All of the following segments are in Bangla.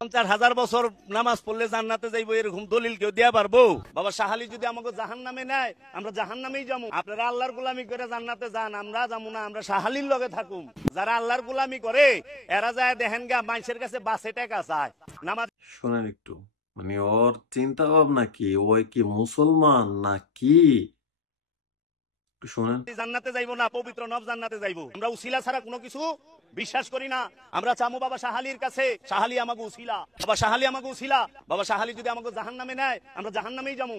50,000 বছর নামাজ পড়লে জান্নাতে যাইবো এরকম দলিল কেউ দেয়া পারবো? বাবা শাহালি যদি আমাকে জাহান নামে নেয়, আমরা জাহান নামেই যাবো। আপনারা আল্লাহর গোলামি করে জান্নাতে যান, আমরা যাবো না, আমরা শাহালির লগে থাকুম। যারা আল্লাহর গোলামি করে এরা যায় দেখেন গা মানুষের কাছে বাসে টাকা চায় নামাজ। শোনেন একটু, মানে ওর চিন্তা ভাবনা কি, ওই কি মুসলমান না কি? একটু শোনেন। জান্নাতে যাইবো না, পবিত্র নব জান্নাতে যাইবো। আমরা উসিলা ছাড়া কোনো কিছু বিশ্বাস করি না। আমরা চামু বাবা শাহালির কাছে, শাহালি আমাকে উসিলা, বাবা শাহালি আমাকে উসিলা। বাবা শাহালি যদি আমাকে জাহান নামে নেয়, আমরা জাহান নামেই যাবো।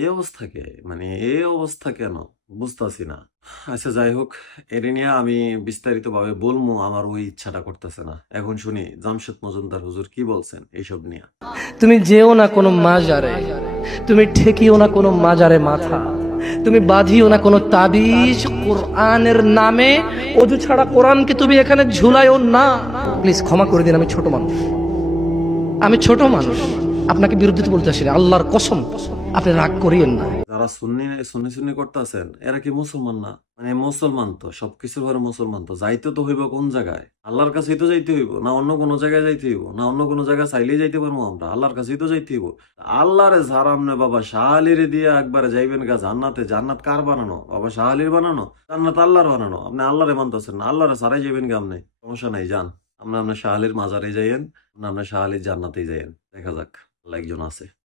এই অবস্থা কে, মানে এই অবস্থা কেন বুঝতেছি না। আচ্ছা যাই হোক, এর নিয়ে আমি বিস্তারিত ভাবে বলবো, আমার ওই ইচ্ছাটা করতেছে না। এখন শুনি জামশেদ মজুমদার হুজুর কি বলছেন এইসব নিয়ে। তুমি যেও না কোনো মাজারে, তুমি ঠেকিও না কোনো মাজারে মাথা, তুমি বাঁধিও না কোনো তাবিজ কোরআনের নামে। অজু ছাড়া কোরআনকে তুমি এখানে ঝুলাইও না। প্লিজ ক্ষমা করে দিন, আমি ছোট মানুষ, আমি ছোট মানুষ, আপনাকে বিরুদ্ধে বলতে আসি না, আল্লাহর কসম আপনি রাগ করিয়েন না। যারা সুন্নি সুন্নি করতেছেন এরা কি মুসলমান না? মানে মুসলমান তো, সবকিছুর ঘরে মুসলমান তো, যাইতে তো হইব কোন জায়গায়? আল্লাহর কাছেই তো যাইতে হইব, না অন্য কোনো জায়গায় যাইতে হইব? না অন্য কোনো জায়গায় চাইলেই যাইতে পারবো আমরা? আল্লাহর কাছেই তো যাইতে হইব। আল্লাহরে ঝাড়ামনে বাবা শাহালিরে দিয়ে একবারে যাইবেন গা জান্নাতে। জান্নাত কার বানানো? বাবা শাহালির বানানো? জান্নাত আল্লাহর বানানো। আপনি আল্লাহরে মানতেছেন না, আল্লাহরে ছাড়াই যাবেন গা আপনি। সমস্যা নাই, যান আপনি, আপনার শাহালির মাজারে যাইয়েন, আপনার শাহালির জান্নাতেই যাইয়েন। দেখা যাক, আল্লাহ একজন আছে।